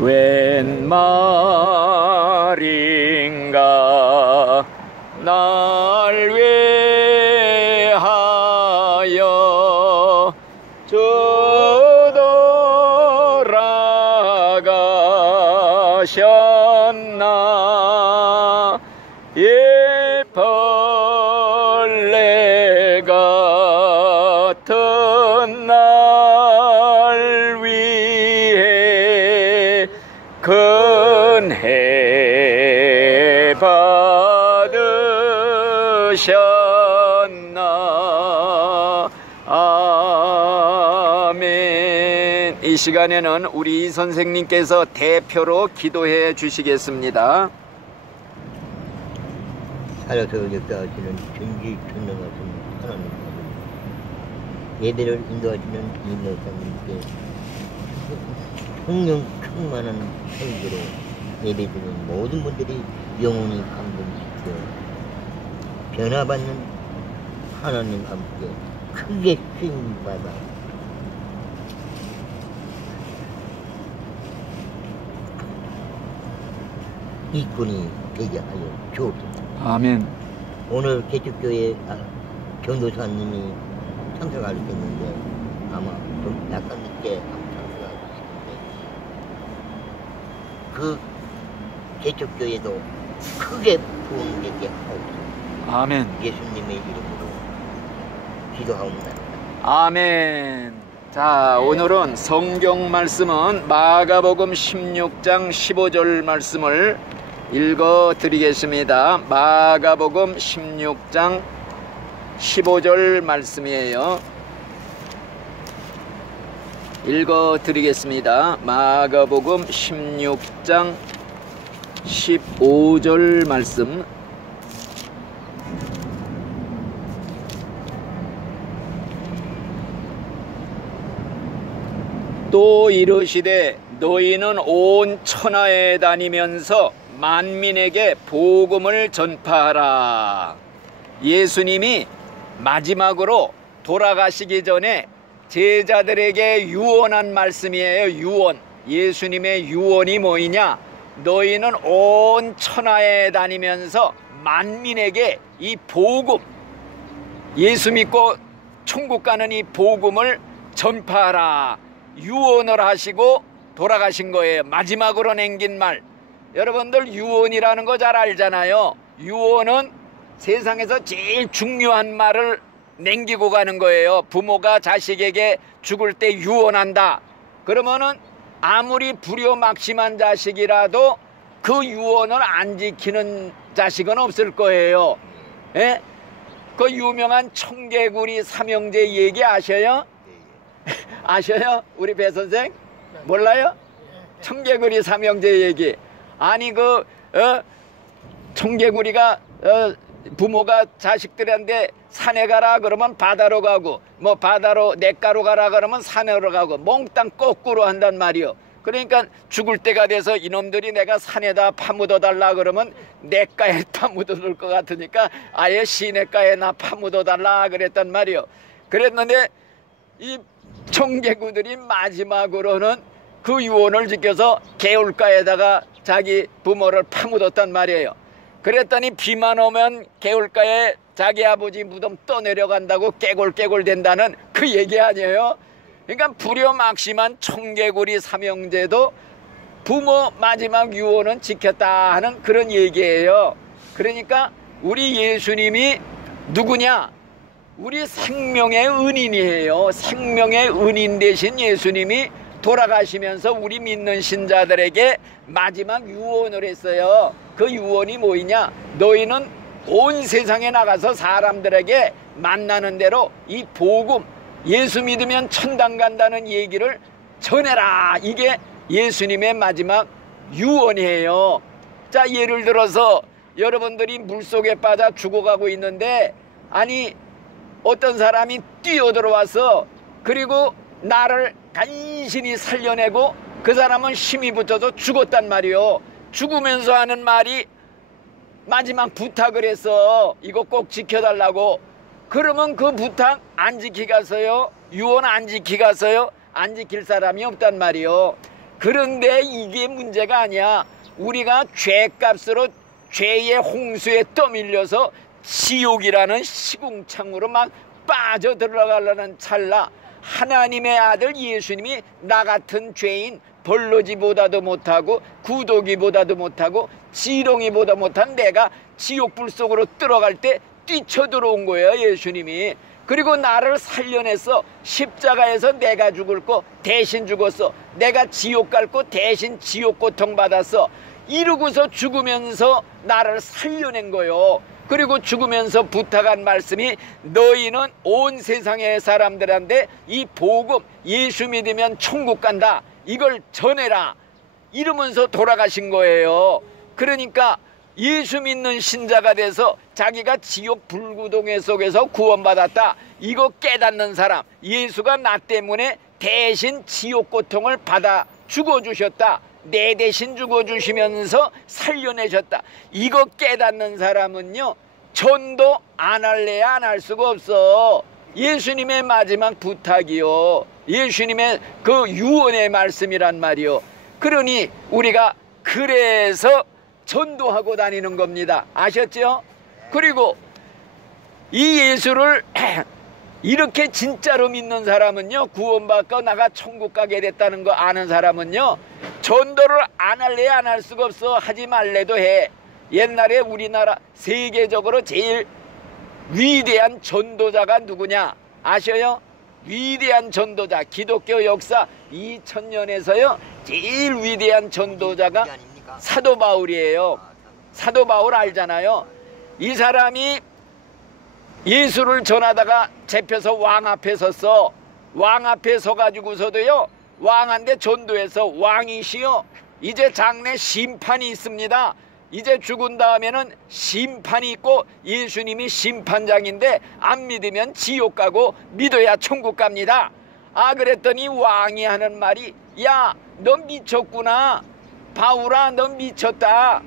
웬 말인가 날 위하여 주돌아가셨나. 이 벌레 같은 날 위해 근혜 받으셨나. 아멘. 이 시간에는 우리 선생님께서 대표로 기도해 주시겠습니다. 살아서 역사하시는 전지전능하신 하나님, 예배를 인도하시는 이목사님께 성령 충만한 성도로 예배드리는 모든 분들이 영원히 감동시켜 변화받는 하나님 함께 크게 힘받아 이권이 되게 하여 주옵소서. 아멘. 오늘 개척교회 전도사님이 참석하셨는데 아마 좀 약간 늦게 참석하셨는데 그 개척교회도 크게 부흥되게 하옵소서. 아멘. 예수님의 이름으로 기도하옵나이다. 아멘. 자, 오늘은 성경 말씀은 마가복음 16장 15절 말씀을 읽어 드리겠습니다. 마가복음 16장 15절 말씀이에요. 읽어 드리겠습니다. 마가복음 16장 15절 말씀. 또 이르시되 너희는 온 천하에 다니면서 만민에게 복음을 전파하라. 예수님이 마지막으로 돌아가시기 전에 제자들에게 유언한 말씀이에요. 유언. 예수님의 유언이 뭐이냐? 너희는 온 천하에 다니면서 만민에게 이 복음, 예수 믿고 천국 가는 이 복음을 전파하라. 유언을 하시고 돌아가신 거예요. 마지막으로 남긴 말. 여러분들 유언이라는 거 잘 알잖아요. 유언은 세상에서 제일 중요한 말을 남기고 가는 거예요. 부모가 자식에게 죽을 때 유언한다. 그러면은 아무리 불효막심한 자식이라도 그 유언을 안 지키는 자식은 없을 거예요. 예? 그 유명한 청개구리 삼형제 얘기 아셔요? 아셔요? 우리 배 선생? 몰라요? 청개구리 삼형제 얘기. 아니 청개구리가 부모가 자식들한테 산에 가라 그러면 바다로 가고, 뭐 바다로 냇가로 가라 그러면 산으로 가고, 몽땅 거꾸로 한단 말이요. 그러니까 죽을 때가 돼서 이놈들이 내가 산에다 파묻어 달라 그러면 냇가에 파묻어 둘 것 같으니까 아예 시냇가에 나 파묻어 달라 그랬단 말이요. 그랬는데 이 청개구들이 마지막으로는 그 유언을 지켜서 개울가에다가 자기 부모를 파묻었단 말이에요. 그랬더니 비만 오면 개울가에 자기 아버지 무덤 떠내려간다고 깨골깨골 된다는 그 얘기 아니에요. 그러니까 불효막심한 청개구리 삼형제도 부모 마지막 유언은 지켰다 하는 그런 얘기예요. 그러니까 우리 예수님이 누구냐? 우리 생명의 은인이에요. 생명의 은인 되신 예수님이 돌아가시면서 우리 믿는 신자들에게 마지막 유언을 했어요. 그 유언이 뭐이냐? 너희는 온 세상에 나가서 사람들에게 만나는 대로 이 복음, 예수 믿으면 천당 간다는 얘기를 전해라. 이게 예수님의 마지막 유언이에요. 자, 예를 들어서 여러분들이 물속에 빠져 죽어가고 있는데, 아니 어떤 사람이 뛰어들어와서 그리고 나를 간신히 살려내고 그 사람은 힘이 붙어서 죽었단 말이요. 죽으면서 하는 말이 마지막 부탁을 했어. 이거 꼭 지켜달라고. 그러면 그 부탁 안 지키겠어요? 유언 안 지키겠어요? 안 지킬 사람이 없단 말이요. 그런데 이게 문제가 아니야. 우리가 죄값으로 죄의 홍수에 떠밀려서 지옥이라는 시궁창으로 막 빠져 들어가려는 찰나 하나님의 아들 예수님이 나 같은 죄인 벌로지보다도 못하고 구더기보다도 못하고 지렁이보다 못한 내가 지옥불 속으로 들어갈 때 뛰쳐들어온 거예요. 예수님이. 그리고 나를 살려내서 십자가에서 내가 죽을 거 대신 죽었어. 내가 지옥 갈 거 대신 지옥 고통 받았어. 이러고서 죽으면서 나를 살려낸 거요. 그리고 죽으면서 부탁한 말씀이 너희는 온 세상의 사람들한테 이 복음 예수 믿으면 천국 간다 이걸 전해라 이러면서 돌아가신 거예요. 그러니까 예수 믿는 신자가 돼서 자기가 지옥 불구덩이 속에서 구원받았다 이거 깨닫는 사람, 예수가 나 때문에 대신 지옥 고통을 받아 죽어주셨다, 내 대신 죽어주시면서 살려내셨다, 이거 깨닫는 사람은요 전도 안 할래야 안 할 수가 없어. 예수님의 마지막 부탁이요, 예수님의 그 유언의 말씀이란 말이요. 그러니 우리가 그래서 전도하고 다니는 겁니다. 아셨죠? 그리고 이 예수를 이렇게 진짜로 믿는 사람은요, 구원받고 나가 천국 가게 됐다는 거 아는 사람은요, 전도를 안 할래야 안 할 수가 없어. 하지 말래도 해. 옛날에 우리나라 세계적으로 제일 위대한 전도자가 누구냐 아셔요? 위대한 전도자, 기독교 역사 2000년에서요 제일 위대한 전도자가 사도 바울이에요. 사도 바울 알잖아요. 이 사람이 예수를 전하다가 잡혀서 왕 앞에 섰어. 왕 앞에 서가지고서도요 왕한테 전도해서 왕이시여 이제 장래 심판이 있습니다. 이제 죽은 다음에는 심판이 있고 예수님이 심판장인데 안 믿으면 지옥 가고 믿어야 천국 갑니다. 아 그랬더니 왕이 하는 말이 야 너 미쳤구나, 바울아 너 미쳤다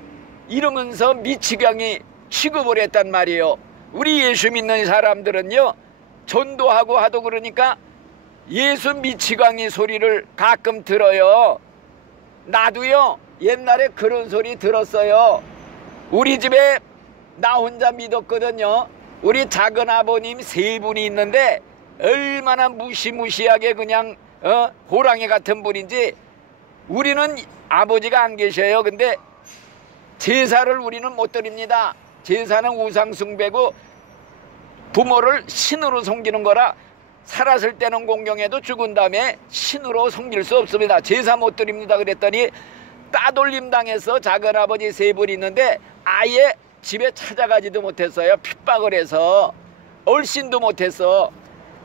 이러면서 미치광이 취급을 했단 말이에요. 우리 예수 믿는 사람들은요 전도하고 하도 그러니까 예수 미치광이 소리를 가끔 들어요. 나도요 옛날에 그런 소리 들었어요. 우리 집에 나 혼자 믿었거든요. 우리 작은 아버님 세 분이 있는데 얼마나 무시무시하게 그냥 호랑이 같은 분인지. 우리는 아버지가 안 계셔요. 근데 제사를 우리는 못 드립니다. 제사는 우상숭배고 부모를 신으로 섬기는 거라 살았을 때는 공경해도 죽은 다음에 신으로 섬길 수 없습니다. 제사 못 드립니다. 그랬더니 따돌림 당해서 작은아버지 세 분이 있는데 아예 집에 찾아가지도 못했어요. 핍박을 해서 얼씬도 못했어.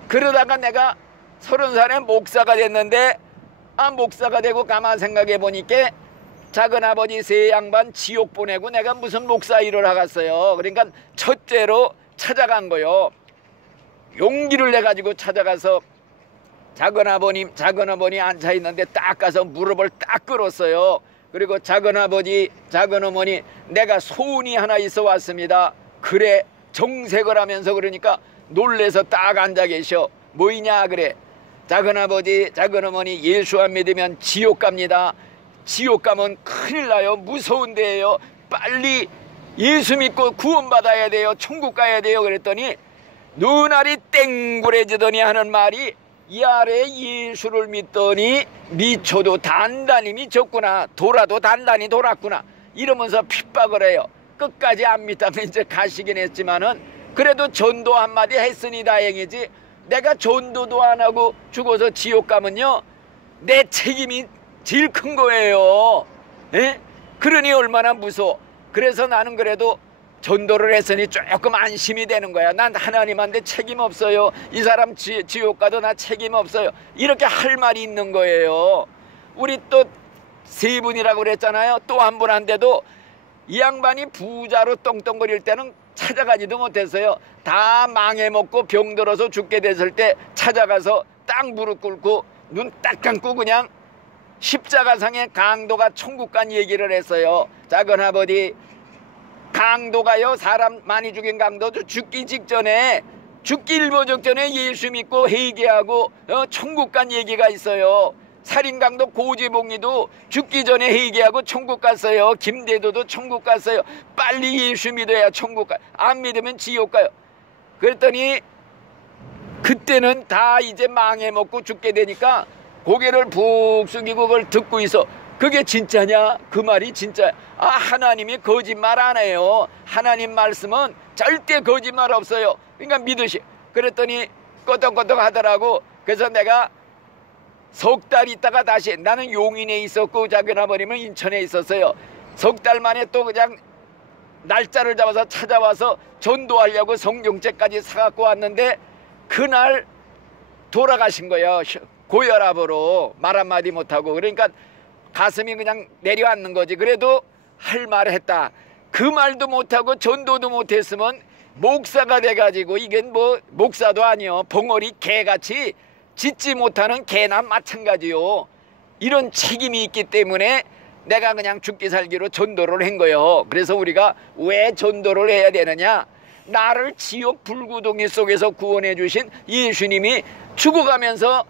그러다가 내가 30살에 목사가 됐는데 목사가 되고 가만 생각해 보니까 작은아버지 세 양반 지옥 보내고 내가 무슨 목사 일을 하겠어요. 그러니까 첫째로 찾아간 거요. 용기를 내가지고 찾아가서 작은아버님 작은어머니 앉아있는데 딱 가서 무릎을 딱 꿇었어요. 그리고 작은아버지 작은어머니 내가 소원이 하나 있어 왔습니다. 그래 정색을 하면서 그러니까 놀래서 딱 앉아 계셔. 뭐이냐 그래. 작은아버지 작은어머니 예수 안 믿으면 지옥 갑니다. 지옥 가면 큰일 나요. 무서운 데예요. 빨리 예수 믿고 구원받아야 돼요. 천국 가야 돼요. 그랬더니 눈알이 땡그레지더니 하는 말이 이 아래 예수를 믿더니 미쳐도 단단히 미쳤구나. 돌아도 단단히 돌았구나. 이러면서 핍박을 해요. 끝까지 안 믿다면 이제 가시긴 했지만은 그래도 전도 한마디 했으니 다행이지. 내가 전도도 안 하고 죽어서 지옥 가면요 내 책임이 제일 큰 거예요. 에? 그러니 얼마나 무서워. 그래서 나는 그래도 전도를 했으니 조금 안심이 되는 거야. 난 하나님한테 책임 없어요. 이 사람 지옥 가도 나 책임 없어요. 이렇게 할 말이 있는 거예요. 우리 또 세 분이라고 그랬잖아요. 또 한 분한테도 이 양반이 부자로 떵떵거릴 때는 찾아가지도 못했어요. 다 망해먹고 병들어서 죽게 됐을 때 찾아가서 딱 무릎 꿇고 눈 딱 감고 그냥 십자가상의 강도가 천국 간 얘기를 했어요. 작은아버지 강도가요 사람 많이 죽인 강도도 죽기 직전에 죽기 일보 직전에 예수 믿고 회개하고 천국 간 얘기가 있어요. 살인강도 고지봉이도 죽기 전에 회개하고 천국 갔어요. 김대도도 천국 갔어요. 빨리 예수 믿어야 천국 가요. 안 믿으면 지옥 가요. 그랬더니 그때는 다 이제 망해먹고 죽게 되니까 고개를 푹 숙이고 그걸 듣고 있어. 그게 진짜냐? 그 말이 진짜야. 아, 하나님이 거짓말 안 해요. 하나님 말씀은 절대 거짓말 없어요. 그러니까 믿으시. 그랬더니 끄덕끄덕 하더라고. 그래서 내가 석 달 있다가 다시, 나는 용인에 있었고 자기나 버리면 인천에 있었어요. 석 달 만에 또 그냥 날짜를 잡아서 찾아와서 전도하려고 성경책까지 사갖고 왔는데 그날 돌아가신 거예요. 고혈압으로 말 한마디 못하고. 그러니까 가슴이 그냥 내려앉는 거지. 그래도 할 말을 했다. 그 말도 못하고 전도도 못했으면 목사가 돼가지고, 이게 뭐 목사도 아니요, 벙어리 개같이 짖지 못하는 개나 마찬가지요. 이런 책임이 있기 때문에 내가 그냥 죽기 살기로 전도를 한 거예요. 그래서 우리가 왜 전도를 해야 되느냐? 나를 지옥 불구덩이 속에서 구원해 주신 예수님이 죽어가면서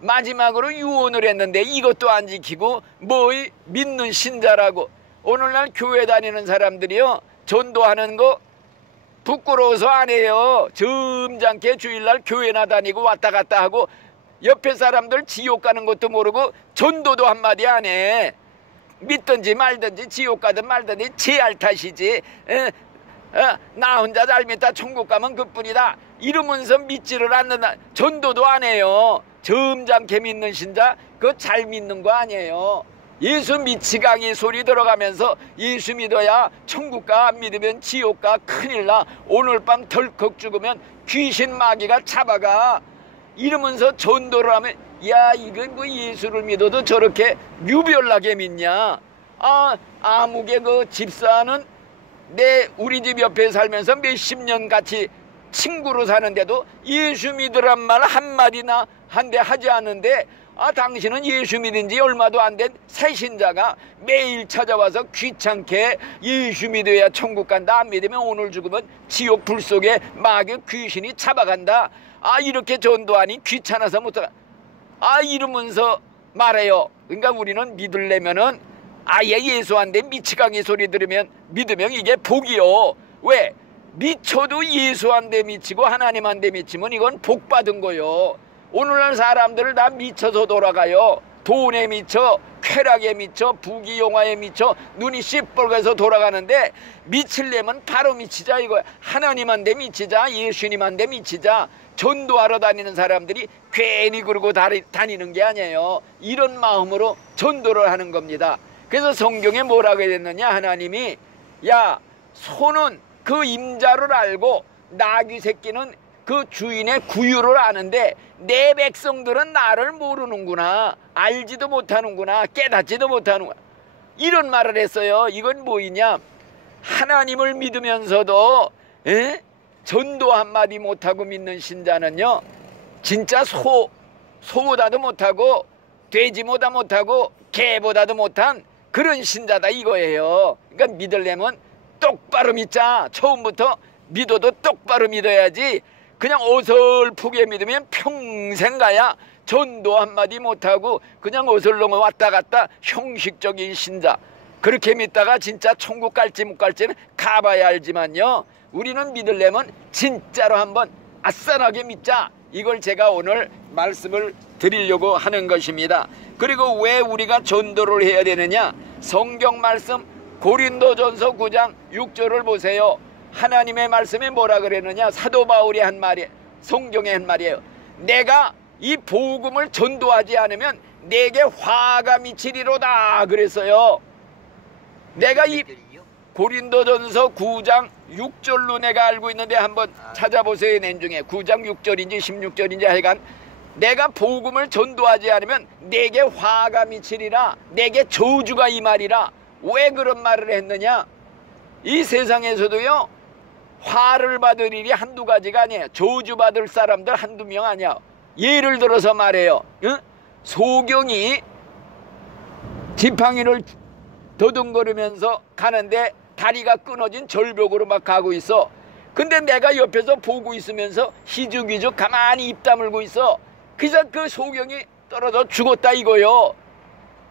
마지막으로 유언을 했는데 이것도 안 지키고 뭐 믿는 신자라고. 오늘날 교회 다니는 사람들이요, 전도하는 거 부끄러워서 안 해요. 점잖게 주일날 교회나 다니고 왔다 갔다 하고 옆에 사람들 지옥 가는 것도 모르고 전도도 한마디 안 해. 믿든지 말든지 지옥 가든 말든지 제알 탓이지. 나 혼자 잘 믿다 천국 가면 그뿐이다 이러면서 믿지를 않는다. 전도도 안 해요. 점잖게 믿는 신자 그거 잘 믿는 거 아니에요. 예수 미치광이 소리 들어가면서 예수 믿어야 천국 가, 안 믿으면 지옥 가, 큰일 나, 오늘 밤 덜컥 죽으면 귀신 마귀가 잡아가, 이러면서 전도를 하면 야, 이거 뭐 예수를 믿어도 저렇게 유별나게 믿냐. 아무개 그 집사는 우리 집 옆에 살면서 몇십 년 같이 친구로 사는데도 예수 믿으란 말 한마디나 한데 하지 않는데, 당신은 예수 믿은 지 얼마도 안 된 새신자가 매일 찾아와서 귀찮게 예수 믿어야 천국 간다, 안 믿으면 오늘 죽으면 지옥 불 속에 마귀 귀신이 잡아간다, 이렇게 전도하니 귀찮아서 못하가, 이러면서 말해요. 그러니까 우리는 믿으려면은 아예 예수한테 미치광이 소리 들으면 믿으면 이게 복이요. 왜? 미쳐도 예수한테 미치고 하나님한테 미치면 이건 복 받은 거요. 오늘날 사람들을 다 미쳐서 돌아가요. 돈에 미쳐, 쾌락에 미쳐, 부귀영화에 미쳐, 눈이 시뻘겋게 돌아가는데 미치려면 바로 미치자 이거야. 하나님한테 미치자, 예수님한테 미치자. 전도하러 다니는 사람들이 괜히 그러고 다니는 게 아니에요. 이런 마음으로 전도를 하는 겁니다. 그래서 성경에 뭐라고 했느냐, 하나님이 야, 소는 그 임자를 알고 나귀 새끼는 그 주인의 구유를 아는데 내 백성들은 나를 모르는구나, 알지도 못하는구나, 깨닫지도 못하는구나, 이런 말을 했어요. 이건 뭐이냐, 하나님을 믿으면서도 전도 한마디 못하고 믿는 신자는요, 진짜 소보다도 못하고 돼지보다 못하고 개보다도 못한 그런 신자다 이거예요. 그러니까 믿으려면 똑바로 믿자. 처음부터 믿어도 똑바로 믿어야지 그냥 어설프게 믿으면 평생 가야 전도 한마디 못하고 그냥 어설렁 왔다 갔다 형식적인 신자, 그렇게 믿다가 진짜 천국 갈지 못 갈지는 가봐야 알지만요, 우리는 믿으려면 진짜로 한번 아싸나게 믿자. 이걸 제가 오늘 말씀을 드리려고 하는 것입니다. 그리고 왜 우리가 전도를 해야 되느냐, 성경 말씀 고린도전서 9장 6절을 보세요. 하나님의 말씀에 뭐라 그랬느냐, 사도 바울이 한 말이에요. 성경에 한 말이에요. 내가 이 복음을 전도하지 않으면 내게 화가 미치리로다 그랬어요. 내가 이 고린도전서 9장 6절로 내가 알고 있는데 한번 찾아보세요. 낸 중에 9장 6절인지 16절인지 하여간 내가 복음을 전도하지 않으면 내게 화가 미치리라, 내게 저주가 임하리라. 왜 그런 말을 했느냐, 이 세상에서도요 화를 받을 일이 한두 가지가 아니에요. 저주받을 사람들 한두 명 아니야. 예를 들어서 말해요. 소경이 지팡이를 더듬거리면서 가는데 다리가 끊어진 절벽으로 막 가고 있어. 근데 내가 옆에서 보고 있으면서 희죽희죽 가만히 입 다물고 있어. 그래서 그 소경이 떨어져 죽었다 이거요.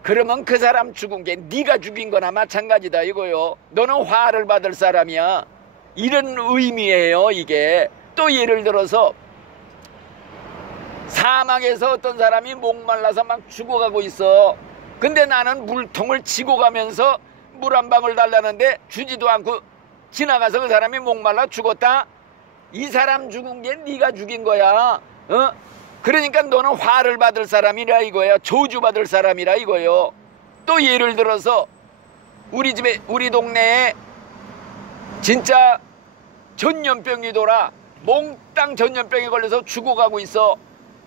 그러면 그 사람 죽은 게 네가 죽인 거나 마찬가지다 이거요. 너는 화를 받을 사람이야. 이런 의미예요 이게. 또 예를 들어서 사막에서 어떤 사람이 목말라서 막 죽어가고 있어. 근데 나는 물통을 지고 가면서 물 한 방울 달라는데 주지도 않고 지나가서 그 사람이 목말라 죽었다. 이 사람 죽은 게 네가 죽인 거야. 그러니까 너는 화를 받을 사람이라 이거야. 저주받을 사람이라 이거요. 또 예를 들어서 우리 동네에 진짜 전염병이 돌아 몽땅 전염병에 걸려서 죽어가고 있어.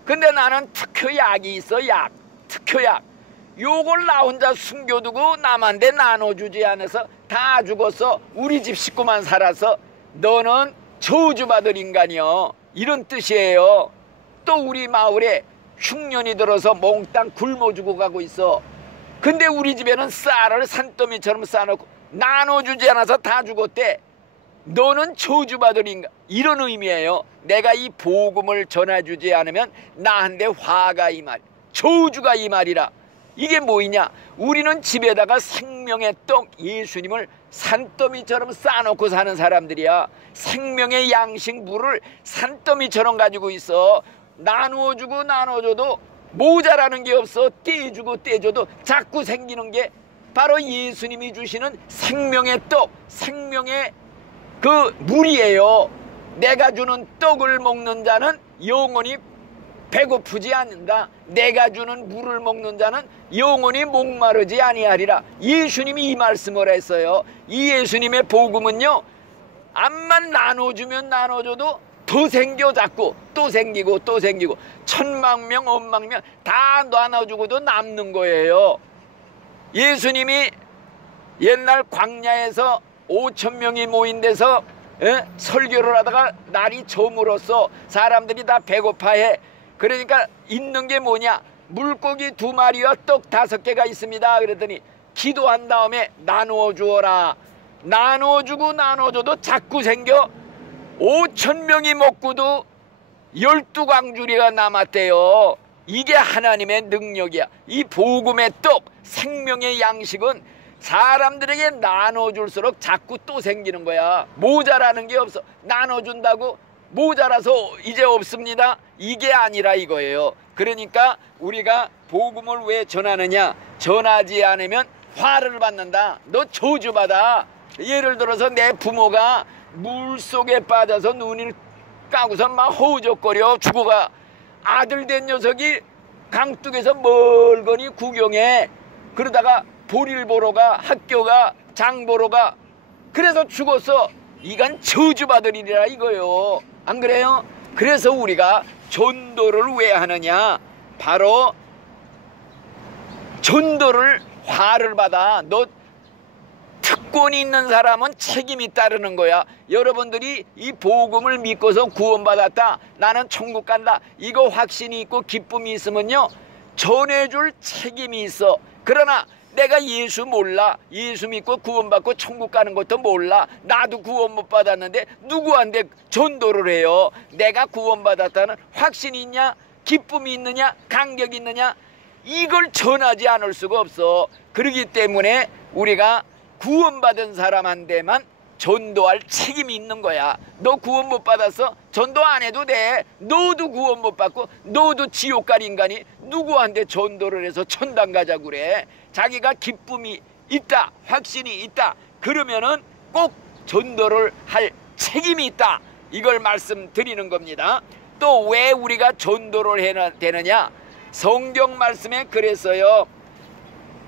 근데 나는 특효약이 있어. 특효약. 요걸 나 혼자 숨겨두고 남한테 나눠주지 않아서 다 죽었어. 우리 집 식구만 살아서. 너는 저주받을 인간이요. 이런 뜻이에요. 또 우리 마을에 흉년이 들어서 몽땅 굶어 죽어가고 있어. 근데 우리 집에는 쌀을 산더미처럼 쌓아놓고 나눠주지 않아서 다 죽었대. 너는 저주받을 인간. 이런 의미예요. 내가 이 복음을 전해주지 않으면 나한테 화가 이 말, 저주가 이 말이라. 이게 뭐이냐? 우리는 집에다가 생명의 떡 예수님을 산더미처럼 쌓아놓고 사는 사람들이야. 생명의 양식 물을 산더미처럼 가지고 있어. 나누어주고 나눠줘도 모자라는 게 없어. 떼주고 떼줘도 자꾸 생기는 게 바로 예수님이 주시는 생명의 떡, 생명의 그 물이에요. 내가 주는 떡을 먹는 자는 영원히 배고프지 않는다. 내가 주는 물을 먹는 자는 영원히 목마르지 아니하리라. 예수님이 이 말씀을 했어요. 이 예수님의 복음은요, 암만 나눠주면 나눠줘도 더 생겨 자꾸. 또 생기고 또 생기고. 천만 명 억만 명 다 나눠주고도 남는 거예요. 예수님이 옛날 광야에서 5,000명이 모인 데서 설교를 하다가 날이 저물었어. 사람들이 다 배고파해. 그러니까 있는 게 뭐냐? 물고기 2마리와 떡 5개가 있습니다. 그랬더니 기도한 다음에 나누어 주어라. 나눠주고 나눠줘도 자꾸 생겨. 5,000명이 먹고도 12광주리가 남았대요. 이게 하나님의 능력이야. 이 복음의 떡, 생명의 양식은 사람들에게 나눠줄수록 자꾸 또 생기는 거야. 모자라는 게 없어. 나눠준다고 모자라서 이제 없습니다. 이게 아니라 이거예요. 그러니까 우리가 복음을 왜 전하느냐? 전하지 않으면 화를 받는다. 너 저주받아. 예를 들어서 내 부모가 물속에 빠져서 눈을 까고서 막 허우적거려 죽어가. 아들 된 녀석이 강둑에서 멀거니 구경해. 그러다가 볼일 보러 가, 학교가, 장 보러 가. 그래서 죽었어. 이건 저주받으리라 이거요. 안 그래요? 그래서 우리가 전도를 왜 하느냐? 바로 전도를 화를 받아. 너 특권이 있는 사람은 책임이 따르는 거야. 여러분들이 이 복음을 믿고서 구원받았다. 나는 천국 간다. 이거 확신이 있고 기쁨이 있으면요, 전해줄 책임이 있어. 그러나 내가 예수 몰라. 예수 믿고 구원받고 천국 가는 것도 몰라. 나도 구원 못 받았는데 누구한테 전도를 해요? 내가 구원받았다는 확신이 있냐? 기쁨이 있느냐? 감격이 있느냐? 이걸 전하지 않을 수가 없어. 그렇기 때문에 우리가 구원받은 사람한테만 전도할 책임이 있는 거야. 너 구원 못 받았어? 전도 안 해도 돼. 너도 구원 못 받고 너도 지옥 갈 인간이 누구한테 전도를 해서 천당 가자고 그래. 자기가 기쁨이 있다, 확신이 있다, 그러면은 꼭 전도를 할 책임이 있다. 이걸 말씀드리는 겁니다. 또 왜 우리가 전도를 해야 되느냐? 성경 말씀에 그랬어요.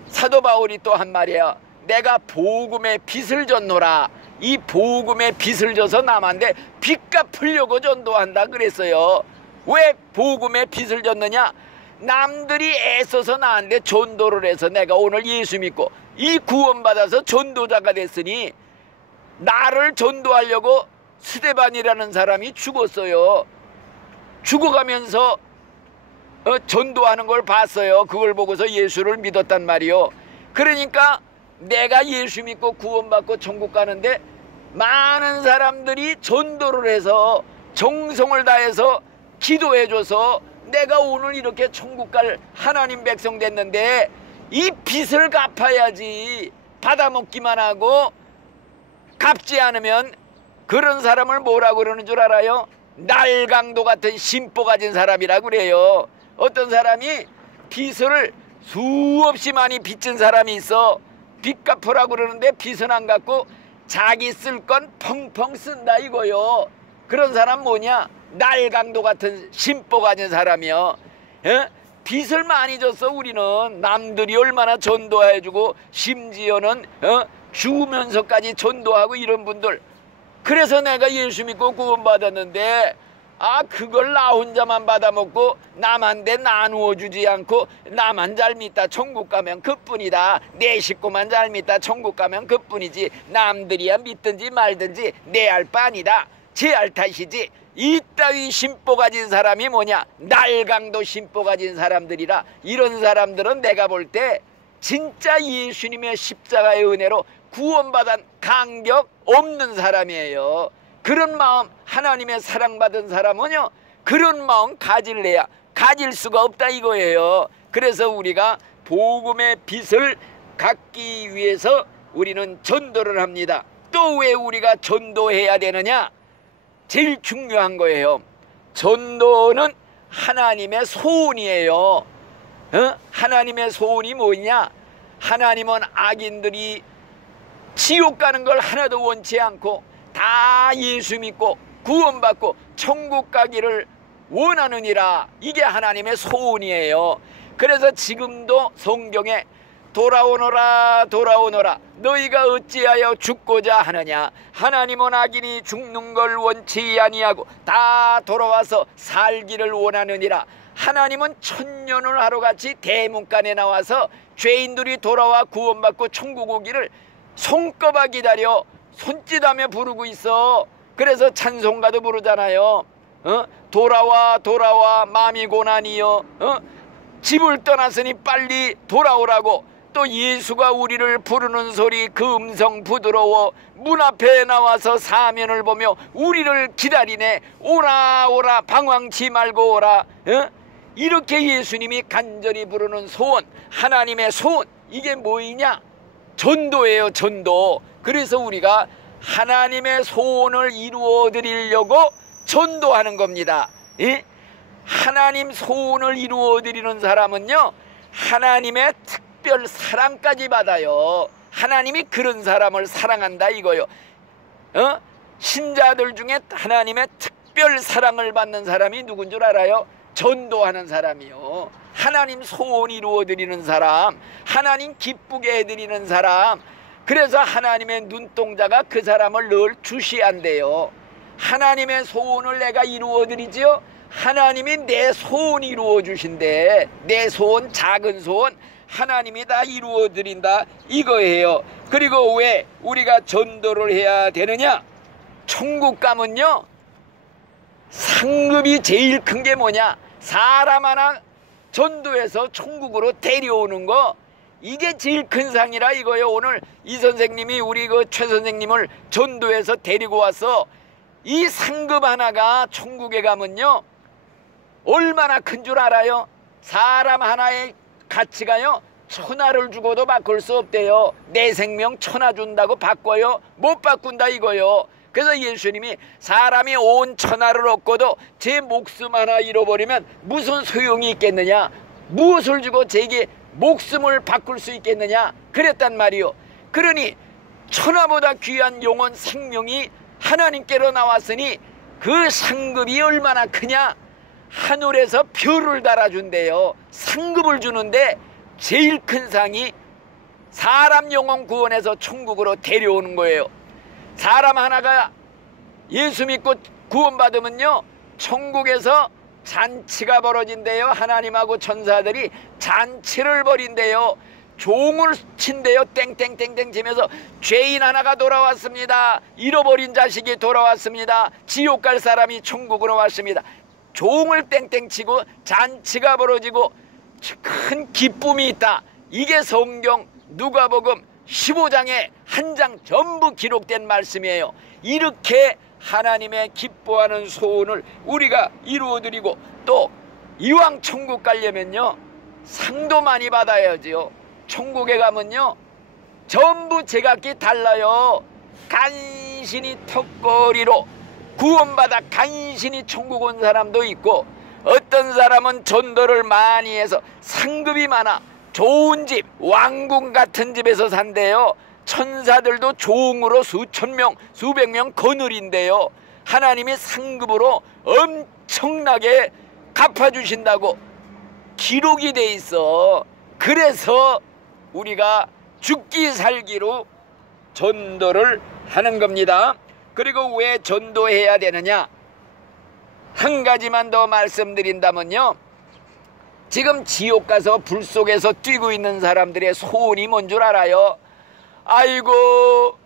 사도 바울이 또 한 말이야. 내가 복음의 빚을 졌노라. 이 복음의 빚을 져서 남한테 빚 갚으려고 전도한다 그랬어요. 왜 복음의 빚을 졌느냐? 남들이 애써서 나한테 전도를 해서 내가 오늘 예수 믿고 이 구원받아서 전도자가 됐으니 나를 전도하려고 스데반이라는 사람이 죽었어요. 죽어가면서 전도하는 걸 봤어요. 그걸 보고서 예수를 믿었단 말이요. 그러니까 내가 예수 믿고 구원받고 천국 가는데 많은 사람들이 전도를 해서 정성을 다해서 기도해줘서 내가 오늘 이렇게 천국 갈 하나님 백성 됐는데 이 빚을 갚아야지. 받아먹기만 하고 갚지 않으면 그런 사람을 뭐라고 그러는 줄 알아요? 날강도 같은 심보 가진 사람이라고 그래요. 어떤 사람이 빚을 수없이 많이 빚진 사람이 있어. 빚 갚으라고 그러는데 빚은 안 갚고 자기 쓸 건 펑펑 쓴다 이거요. 그런 사람 뭐냐? 날강도 같은 심보 가진 사람이요. 빚을 많이 줬어. 우리는 남들이 얼마나 전도해주고 심지어는 죽으면서까지 전도하고 이런 분들. 그래서 내가 예수 믿고 구원받았는데 그걸 나 혼자만 받아먹고 남한테 나누어 주지 않고 나만 잘 믿다 천국 가면 그뿐이다. 내 식구만 잘 믿다 천국 가면 그뿐이지. 남들이야 믿든지 말든지 내 알 바 아니다. 제 알 탓이지. 이따위 심보 가진 사람이 뭐냐? 날강도 심보 가진 사람들이라. 이런 사람들은 내가 볼 때 진짜 예수님의 십자가의 은혜로 구원받은 감격 없는 사람이에요. 그런 마음, 하나님의 사랑받은 사람은요, 그런 마음 가질래야 가질 수가 없다 이거예요. 그래서 우리가 복음의 빛을 갖기 위해서 우리는 전도를 합니다. 또 왜 우리가 전도해야 되느냐? 제일 중요한 거예요. 전도는 하나님의 소원이에요. 하나님의 소원이 뭐냐? 하나님은 악인들이 지옥 가는 걸 하나도 원치 않고 다 예수 믿고 구원받고 천국 가기를 원하느니라. 이게 하나님의 소원이에요. 그래서 지금도 성경에 돌아오너라 돌아오너라 너희가 어찌하여 죽고자 하느냐. 하나님은 악인이 죽는 걸 원치 아니하고 다 돌아와서 살기를 원하느니라. 하나님은 천년을 하루같이 대문간에 나와서 죄인들이 돌아와 구원받고 천국 오기를 손꼽아 기다려 손짓하며 부르고 있어. 그래서 찬송가도 부르잖아요. 돌아와 돌아와 마음이 고난이여. 집을 떠났으니 빨리 돌아오라고. 또 예수가 우리를 부르는 소리 그 음성 부드러워 문 앞에 나와서 사면을 보며 우리를 기다리네. 오라 오라 방황치 말고 오라. 이렇게 예수님이 간절히 부르는 소원, 하나님의 소원, 이게 뭐이냐? 전도예요. 전도. 그래서 우리가 하나님의 소원을 이루어 드리려고 전도하는 겁니다. 하나님 소원을 이루어 드리는 사람은요, 하나님의 특별 사랑까지 받아요. 하나님이 그런 사람을 사랑한다 이거요. 신자들 중에 하나님의 특별 사랑을 받는 사람이 누군 줄 알아요? 전도하는 사람이요. 하나님 소원 이루어 드리는 사람, 하나님 기쁘게 해드리는 사람. 그래서 하나님의 눈동자가 그 사람을 늘 주시한대요. 하나님의 소원을 내가 이루어 드리지요. 하나님이 내 소원 이루어 주신대. 내 소원, 작은 소원 하나님이 다 이루어 드린다 이거예요. 그리고 왜 우리가 전도를 해야 되느냐? 천국 가면요, 상급이 제일 큰 게 뭐냐? 사람 하나 전도해서 천국으로 데려오는 거, 이게 제일 큰 상이라 이거예요. 오늘 이 선생님이 우리 그 최 선생님을 전도해서 데리고 와서 이 상급 하나가 천국에 가면요 얼마나 큰 줄 알아요? 사람 하나의 가치가요 천하를 주고도 바꿀 수 없대요. 내 생명 천하 준다고 바꿔요? 못 바꾼다 이거요. 그래서 예수님이 사람이 온 천하를 얻고도 제 목숨 하나 잃어버리면 무슨 소용이 있겠느냐? 무엇을 주고 제게 목숨을 바꿀 수 있겠느냐? 그랬단 말이요. 그러니 천하보다 귀한 영혼 생명이 하나님께로 나왔으니 그 상급이 얼마나 크냐? 하늘에서 별을 달아준대요. 상급을 주는데 제일 큰 상이 사람 영혼 구원해서 천국으로 데려오는 거예요. 사람 하나가 예수 믿고 구원받으면요 천국에서 잔치가 벌어진대요. 하나님하고 천사들이 잔치를 벌인대요. 종을 친대요. 땡땡땡땡 치면서 죄인 하나가 돌아왔습니다. 잃어버린 자식이 돌아왔습니다. 지옥 갈 사람이 천국으로 왔습니다. 종을 땡땡 치고 잔치가 벌어지고 큰 기쁨이 있다. 이게 성경 누가복음 15장에 한 장 전부 기록된 말씀이에요. 이렇게 하나님의 기뻐하는 소원을 우리가 이루어드리고 또 이왕 천국 가려면요 상도 많이 받아야지요. 천국에 가면요 전부 제각기 달라요. 간신히 턱걸이로 구원받아 간신히 천국 온 사람도 있고, 어떤 사람은 전도를 많이 해서 상급이 많아 좋은 집, 왕궁 같은 집에서 산대요. 천사들도 종으로 수천 명, 수백 명 거느린대요. 하나님이 상급으로 엄청나게 갚아주신다고 기록이 돼 있어. 그래서 우리가 죽기 살기로 전도를 하는 겁니다. 그리고 왜 전도해야 되느냐? 한 가지만 더 말씀드린다면요, 지금 지옥 가서 불 속에서 뛰고 있는 사람들의 소원이 뭔 줄 알아요? 아이고,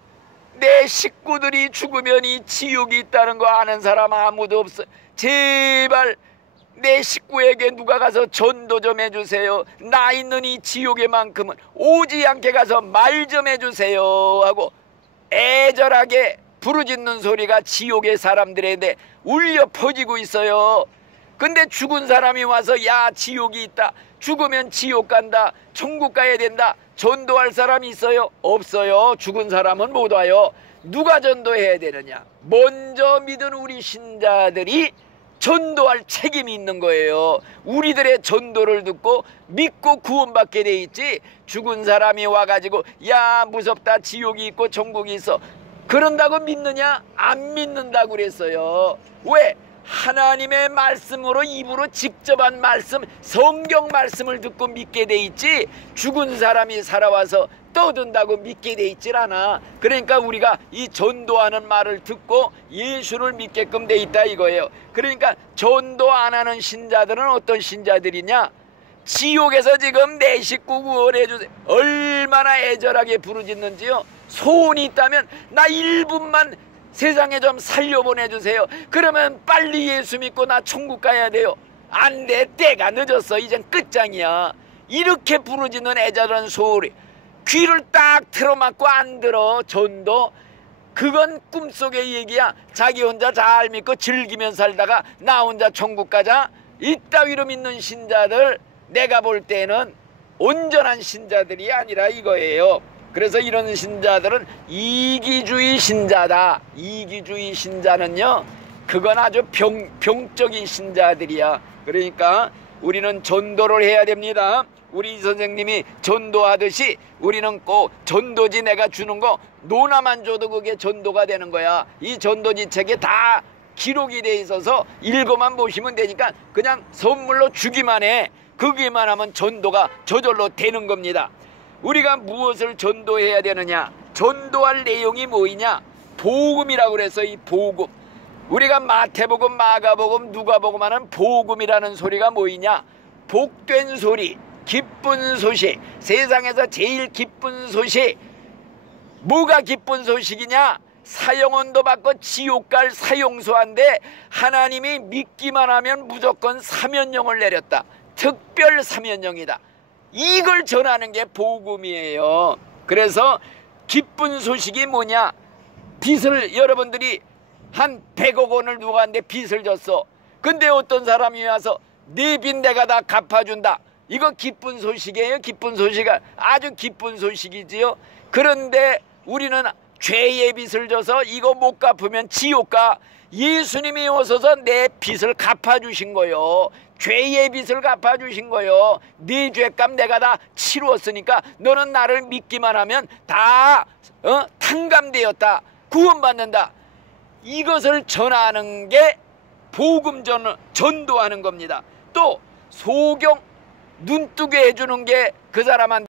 내 식구들이 죽으면 이 지옥이 있다는 거 아는 사람 아무도 없어. 제발 내 식구에게 누가 가서 전도 좀 해주세요. 나 있는 이 지옥에만큼은 오지 않게 가서 말 좀 해주세요 하고 애절하게 부르짖는 소리가 지옥의 사람들에게 울려 퍼지고 있어요. 근데 죽은 사람이 와서 야 지옥이 있다, 죽으면 지옥 간다, 천국 가야 된다, 전도할 사람이 있어요? 없어요. 죽은 사람은 못 와요. 누가 전도해야 되느냐? 먼저 믿은 우리 신자들이 전도할 책임이 있는 거예요. 우리들의 전도를 듣고 믿고 구원받게 돼 있지, 죽은 사람이 와가지고 야 무섭다, 지옥이 있고 천국이 있어, 그런다고 믿느냐? 안 믿는다고 그랬어요. 왜? 하나님의 말씀으로 입으로 직접 한 말씀, 성경 말씀을 듣고 믿게 돼 있지, 죽은 사람이 살아와서 떠든다고 믿게 돼 있질 않아. 그러니까 우리가 이 전도하는 말을 듣고 예수를 믿게끔 돼 있다 이거예요. 그러니까 전도 안 하는 신자들은 어떤 신자들이냐? 지옥에서 지금 내 식구 구원해 주세요, 얼마나 애절하게 부르짖는지요. 소원이 있다면 나 1분만 세상에 좀 살려보내주세요. 그러면 빨리 예수 믿고 나 천국 가야 돼요. 안 돼, 때가 늦었어, 이젠 끝장이야. 이렇게 부르짖는 애절한 소리, 귀를 딱 틀어막고 안 들어. 전도 그건 꿈속의 얘기야. 자기 혼자 잘 믿고 즐기며 살다가 나 혼자 천국 가자, 이따위로 믿는 신자들, 내가 볼 때는 온전한 신자들이 아니라 이거예요. 그래서 이런 신자들은 이기주의 신자다. 이기주의 신자는요, 그건 아주 병적인 신자들이야. 그러니까 우리는 전도를 해야 됩니다. 우리 선생님이 전도하듯이 우리는 꼭 전도지 내가 주는 거 노나만 줘도 그게 전도가 되는 거야. 이 전도지 책에 다 기록이 돼 있어서 읽어만 보시면 되니까 그냥 선물로 주기만 해. 그기만 하면 전도가 저절로 되는 겁니다. 우리가 무엇을 전도해야 되느냐? 전도할 내용이 뭐이냐? 복음이라고 그래서 이 복음, 우리가 마태복음, 마가복음, 누가복음 하는 복음이라는 소리가 뭐이냐? 복된 소리, 기쁜 소식, 세상에서 제일 기쁜 소식. 뭐가 기쁜 소식이냐? 사형원도 받고 지옥 갈 사형수한데 하나님이 믿기만 하면 무조건 사면령을 내렸다. 특별 사면령이다. 이걸 전하는 게 복음이에요. 그래서 기쁜 소식이 뭐냐? 빚을, 여러분들이 한 100억 원을 누구한테 빚을 졌어. 근데 어떤 사람이 와서 네 빚 내가 다 갚아준다. 이거 기쁜 소식이에요. 기쁜 소식은 아주 기쁜 소식이지요. 그런데 우리는 죄의 빚을 져서 이거 못 갚으면 지옥 가. 예수님이 오셔서 내 빚을 갚아주신 거요. 죄의 빚을 갚아주신 거요. 네 죄값 내가 다 치루었으니까 너는 나를 믿기만 하면 다 탕감되었다, 구원받는다. 이것을 전하는 게 복음 전도하는 겁니다. 또 소경 눈뜨게 해주는 게 그 사람한테